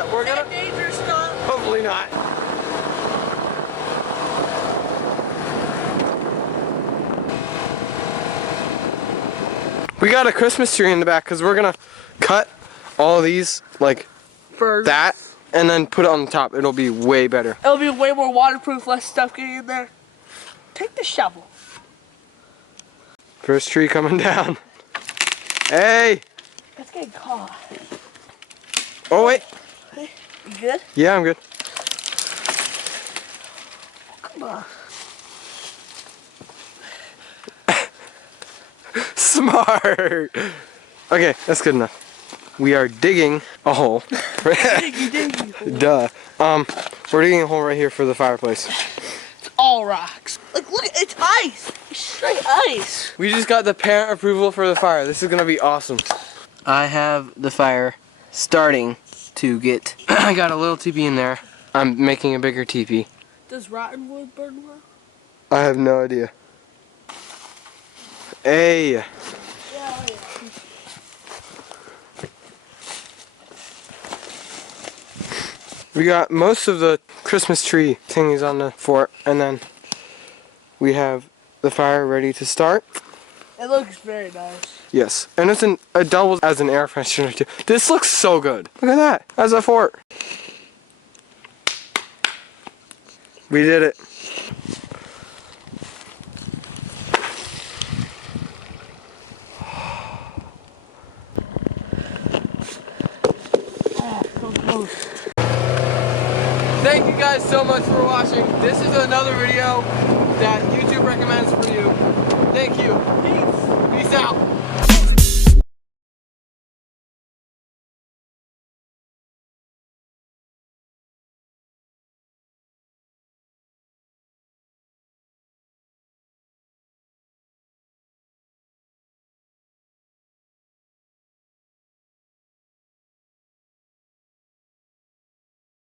Yeah, we're gonna. Dangerous stuff. Hopefully not. We got a Christmas tree in the back because we're gonna cut all these like First. that and then put it on the top. It'll be way better. It'll be way more waterproof, less stuff getting in there. Take the shovel. First tree coming down. Hey! It's getting caught. Oh wait. You good? Yeah, I'm good. Come on. Smart. Okay, that's good enough. We are digging a hole. Diggy. Duh. We're digging a hole right here for the fireplace. It's all rocks. Like, look, it's ice. It's straight ice. We just got the parent approval for the fire. This is gonna be awesome. I have the fire starting to get. I got a little teepee in there. I'm making a bigger teepee. Does rotten wood burn well? I have no idea. Hey. Yeah. We got most of the Christmas tree thingies on the fort, and then we have the fire ready to start. It looks very nice. Yes, and it doubles as an air freshener too. This looks so good. Look at that, as a fort. We did it. Oh, so close. Thank you guys so much for watching. This is another video that YouTube recommends for you. Thank you. Peace. Peace out.